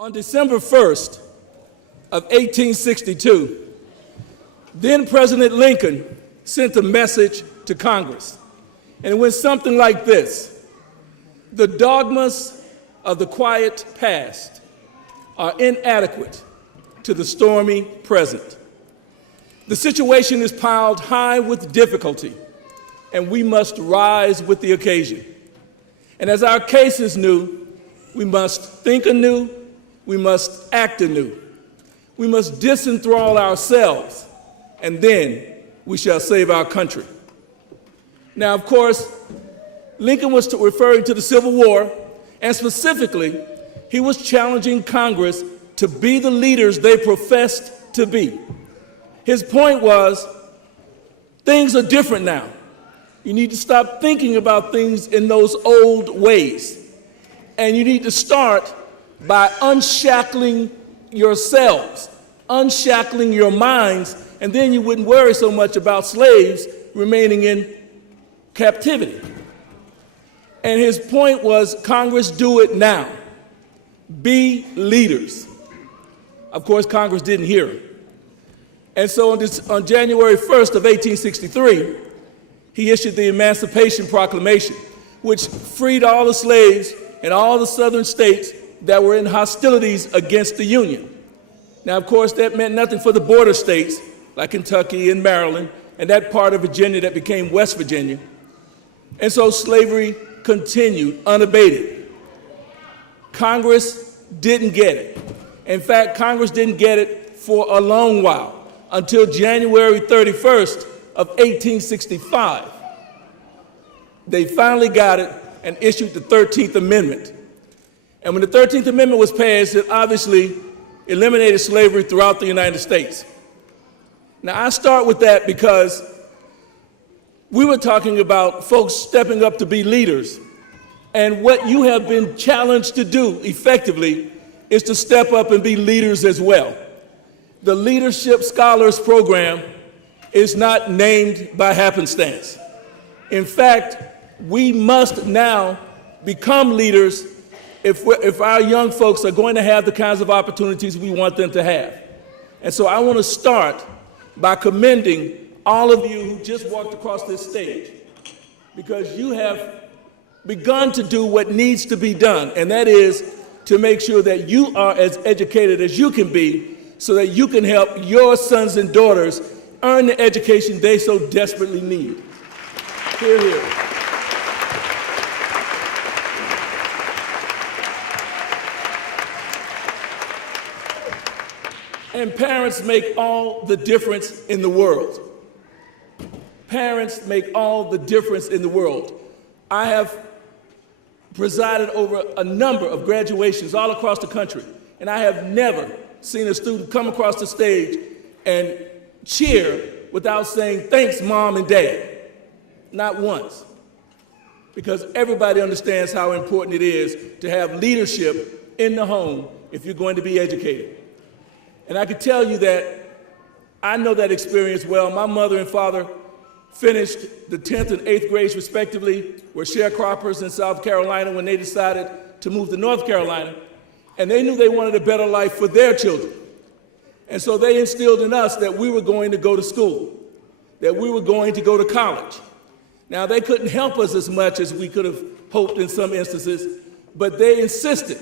On December 1st of 1862, then President Lincoln sent a message to Congress, and it went something like this: the dogmas of the quiet past are inadequate to the stormy present. The situation is piled high with difficulty, and we must rise with the occasion. And as our case is new, we must think anew, we must act anew. We must disenthrall ourselves, and then we shall save our country. Now, of course, Lincoln was referring to the Civil War, and specifically, he was challenging Congress to be the leaders they professed to be. His point was, things are different now. You need to stop thinking about things in those old ways. And you need to start by unshackling yourselves, unshackling your minds, and then you wouldn't worry so much about slaves remaining in captivity. And his point was, Congress, do it now. Be leaders. Of course, Congress didn't hear him. And so on January 1st of 1863, he issued the Emancipation Proclamation, which freed all the slaves in all the southern states that were in hostilities against the Union. Now, of course, that meant nothing for the border states like Kentucky and Maryland and that part of Virginia that became West Virginia. And so slavery continued unabated. Congress didn't get it. In fact, Congress didn't get it for a long while, until January 31st of 1865. They finally got it and issued the 13th Amendment. And when the 13th Amendment was passed, it obviously eliminated slavery throughout the United States. Now, I start with that because we were talking about folks stepping up to be leaders. And what you have been challenged to do effectively is to step up and be leaders as well. The Leadership Scholars Program is not named by happenstance. In fact, we must now become leaders if our young folks are going to have the kinds of opportunities we want them to have. And so I want to start by commending all of you who just walked across this stage, because you have begun to do what needs to be done, and that is to make sure that you are as educated as you can be so that you can help your sons and daughters earn the education they so desperately need. Hear, hear. And parents make all the difference in the world. Parents make all the difference in the world. I have presided over a number of graduations all across the country, and I have never seen a student come across the stage and cheer without saying, "Thanks, Mom and Dad." Not once. Because everybody understands how important it is to have leadership in the home if you're going to be educated. And I can tell you that I know that experience well. My mother and father finished the 10th and 8th grades respectively, were sharecroppers in South Carolina when they decided to move to North Carolina. And they knew they wanted a better life for their children. And so they instilled in us that we were going to go to school, that we were going to go to college. Now, they couldn't help us as much as we could have hoped in some instances, but they insisted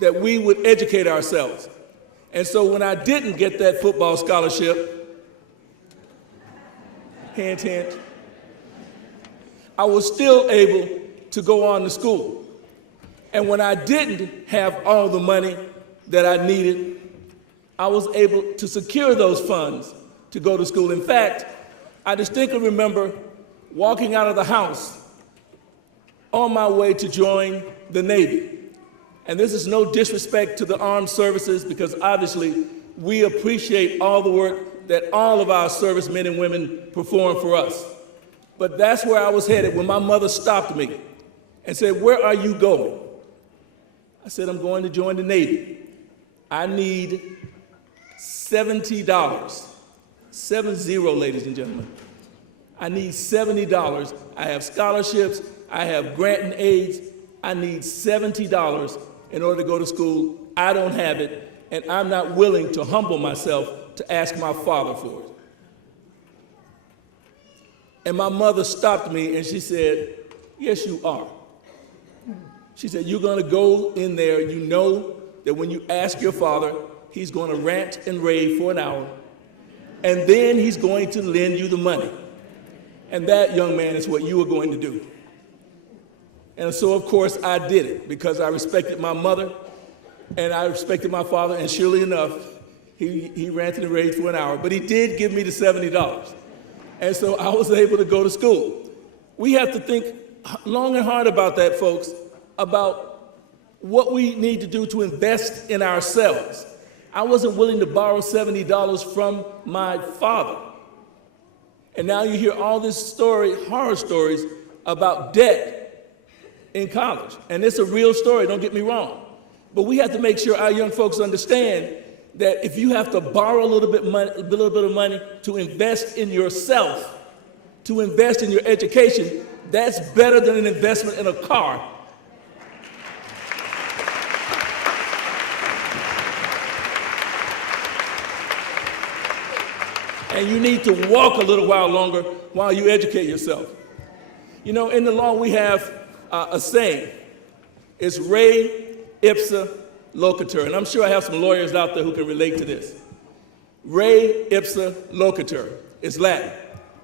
that we would educate ourselves. And so when I didn't get that football scholarship, hint, hint, I was still able to go on to school. And when I didn't have all the money that I needed, I was able to secure those funds to go to school. In fact, I distinctly remember walking out of the house on my way to join the Navy. And this is no disrespect to the armed services, because obviously we appreciate all the work that all of our servicemen and women perform for us. But that's where I was headed when my mother stopped me and said, "Where are you going?" I said, "I'm going to join the Navy. I need $70. 70, ladies and gentlemen. I need $70. I have scholarships. I have grant and aids. I need $70 in order to go to school. I don't have it, and I'm not willing to humble myself to ask my father for it. And my mother stopped me and she said, yes, you are. She said, you're going to go in there, you know that when you ask your father, he's going to rant and rave for an hour, and then he's going to lend you the money. And that, young man, is what you are going to do. And so, of course, I did it because I respected my mother and I respected my father, and surely enough, he ranted and raved for an hour, but he did give me the $70. And so I was able to go to school. We have to think long and hard about that, folks, about what we need to do to invest in ourselves. I wasn't willing to borrow $70 from my father. And now you hear all this horror stories about debt in college. And it's a real story, don't get me wrong. But we have to make sure our young folks understand that if you have to borrow a little bit of money to invest in yourself, to invest in your education, that's better than an investment in a car. And you need to walk a little while longer while you educate yourself. You know, in the law we have a saying. It's re ipsa loquitur. And I'm sure I have some lawyers out there who can relate to this. Re ipsa loquitur is Latin.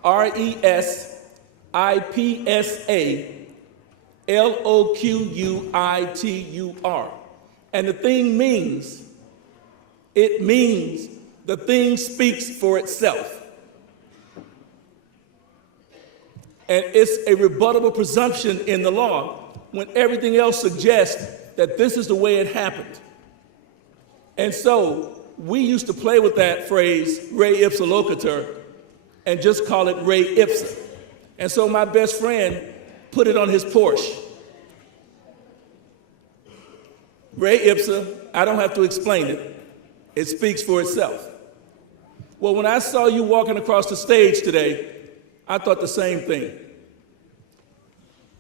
R-E-S-I-P-S-A-L-O-Q-U-I-T-U-R. And the thing means, the thing speaks for itself. And it's a rebuttable presumption in the law when everything else suggests that this is the way it happened. And so we used to play with that phrase, re ipsa loquitur, and just call it re ipsa. And so my best friend put it on his Porsche. Re ipsa, I don't have to explain it. It speaks for itself. Well, when I saw you walking across the stage today, I thought the same thing.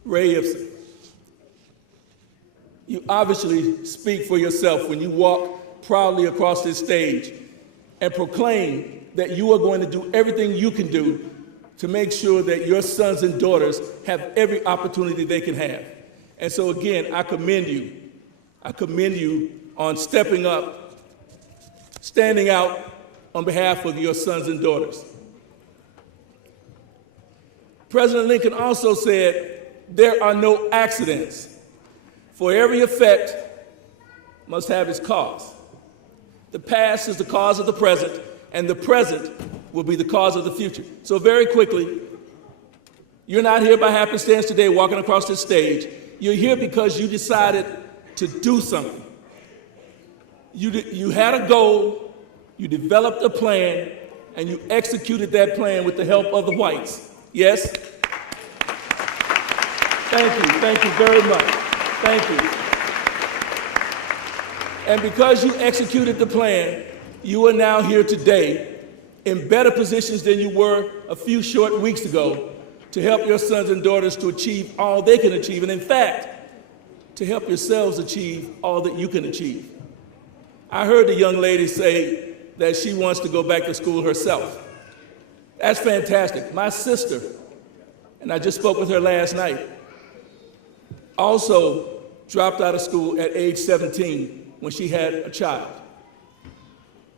Re ipsa. You obviously speak for yourself when you walk proudly across this stage and proclaim that you are going to do everything you can do to make sure that your sons and daughters have every opportunity they can have. And so again, I commend you. I commend you on stepping up, standing out on behalf of your sons and daughters. President Lincoln also said, there are no accidents, for every effect must have its cause. The past is the cause of the present, and the present will be the cause of the future. So very quickly, you're not here by happenstance today walking across this stage. You're here because you decided to do something. You had a goal, you developed a plan, and you executed that plan with the help of the whites. Yes? Thank you very much. Thank you. And because you executed the plan, you are now here today in better positions than you were a few short weeks ago to help your sons and daughters to achieve all they can achieve, and in fact, to help yourselves achieve all that you can achieve. I heard the young lady say that she wants to go back to school herself. That's fantastic. My sister, and I just spoke with her last night, also dropped out of school at age 17 when she had a child.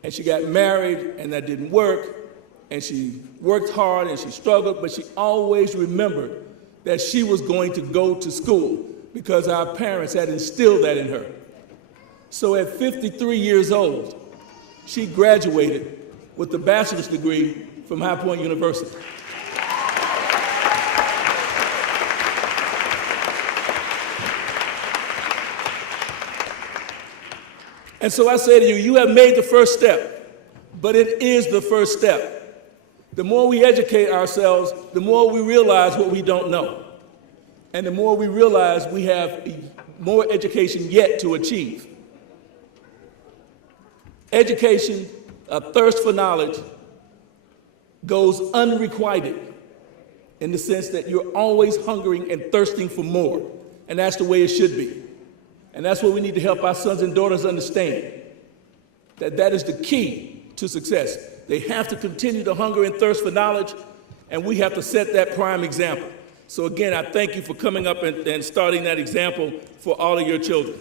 And she got married, and that didn't work, and she worked hard, and she struggled, but she always remembered that she was going to go to school because our parents had instilled that in her. So at 53 years old, she graduated with a bachelor's degree from High Point University. And so I say to you, you have made the first step, but it is the first step. The more we educate ourselves, the more we realize what we don't know. And the more we realize we have more education yet to achieve. Education, a thirst for knowledge, goes unrequited in the sense that you're always hungering and thirsting for more. And that's the way it should be. And that's what we need to help our sons and daughters understand, that that is the key to success. They have to continue to hunger and thirst for knowledge, and we have to set that prime example. So again, I thank you for coming up and starting that example for all of your children.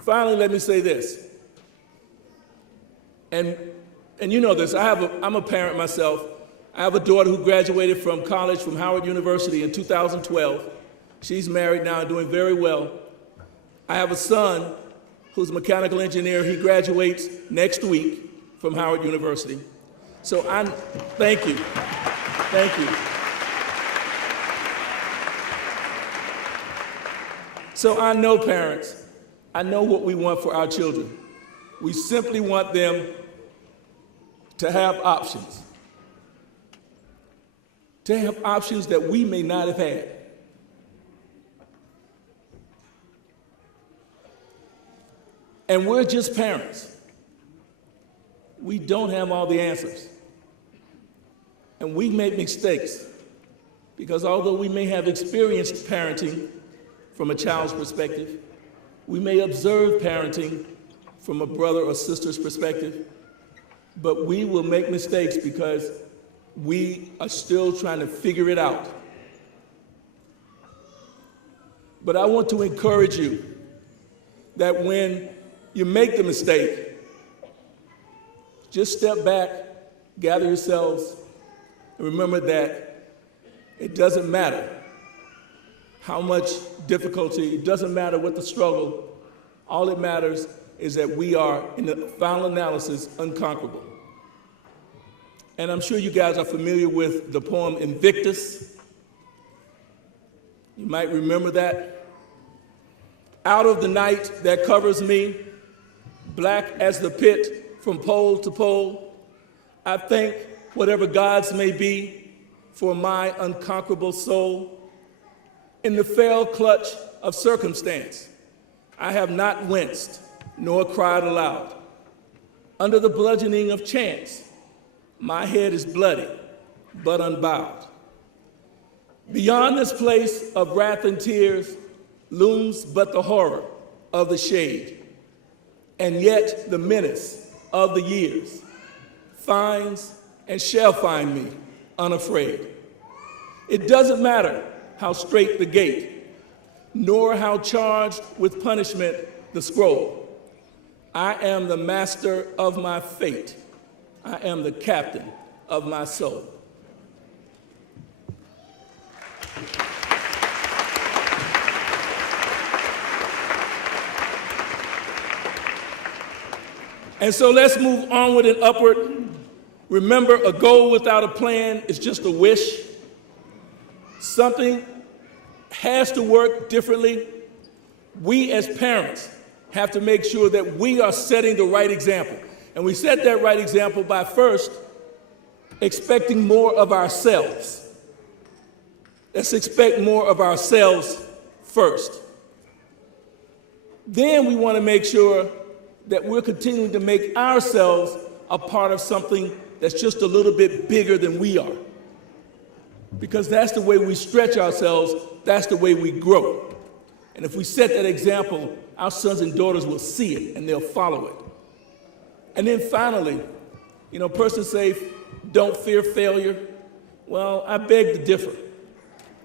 Finally, let me say this, and you know this, I'm a parent myself. I have a daughter who graduated from college from Howard University in 2012. She's married now and doing very well. I have a son who's a mechanical engineer. He graduates next week from Howard University. So thank you. Thank you. So I know parents, I know what we want for our children. We simply want them to have options. To have options that we may not have had. And we're just parents. We don't have all the answers. And we make mistakes because although we may have experienced parenting from a child's perspective, we may observe parenting from a brother or sister's perspective, but we will make mistakes because we are still trying to figure it out. But I want to encourage you that when you make the mistake, just step back, gather yourselves, and remember that it doesn't matter how much difficulty, it doesn't matter what the struggle, all it matters is that we are, in the final analysis, unconquerable. And I'm sure you guys are familiar with the poem Invictus. You might remember that. Out of the night that covers me, black as the pit from pole to pole, I thank whatever gods may be for my unconquerable soul. In the fell clutch of circumstance, I have not winced nor cried aloud. Under the bludgeoning of chance, my head is bloody but unbowed. Beyond this place of wrath and tears looms but the horror of the shade, and yet the menace of the years finds and shall find me unafraid. It doesn't matter how straight the gate, nor how charged with punishment the scroll. I am the master of my fate. I am the captain of my soul. And so let's move onward and upward. Remember, a goal without a plan is just a wish. Something has to work differently. We as parents have to make sure that we are setting the right example. And we set that right example by first expecting more of ourselves. Let's expect more of ourselves first. Then we want to make sure that we're continuing to make ourselves a part of something that's just a little bit bigger than we are. Because that's the way we stretch ourselves, that's the way we grow. And if we set that example, our sons and daughters will see it and they'll follow it. And then finally, persons say, don't fear failure. Well, I beg to differ.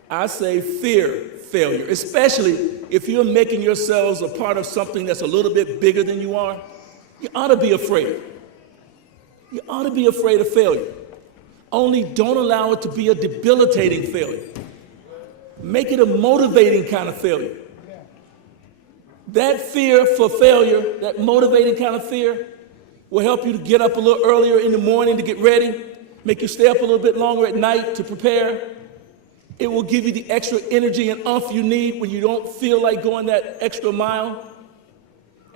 I say fear failure, especially if you're making yourselves a part of something that's a little bit bigger than you are. You ought to be afraid. You ought to be afraid of failure. Only don't allow it to be a debilitating failure. Make it a motivating kind of failure. That fear for failure, that motivating kind of fear, will help you to get up a little earlier in the morning to get ready, make you stay up a little bit longer at night to prepare. It will give you the extra energy and oomph you need when you don't feel like going that extra mile.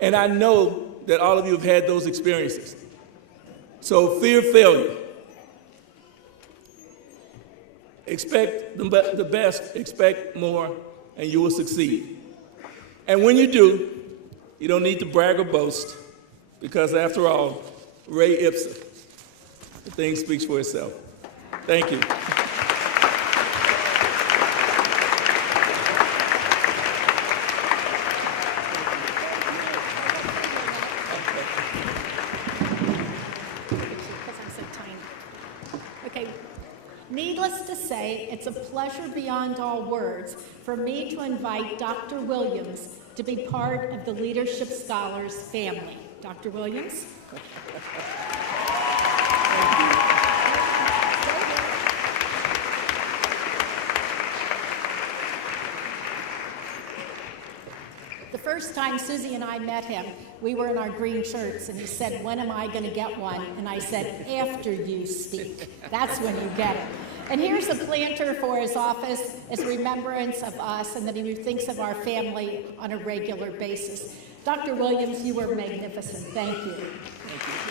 And I know that all of you have had those experiences. So fear failure. Expect the best, expect more, and you will succeed. And when you do, you don't need to brag or boast, because after all, Ray ipsa, the thing speaks for itself. Thank you. just to say it's a pleasure beyond all words for me to invite Dr. Williams to be part of the Leadership Scholars family. Dr. Williams? The first time Susie and I met him, we were in our green shirts, and he said, "When am I going to get one?" And I said, "After you speak. That's when you get it." And here's a planter for his office as remembrance of us and that he thinks of our family on a regular basis. Dr. Williams, you were magnificent. Thank you. Thank you.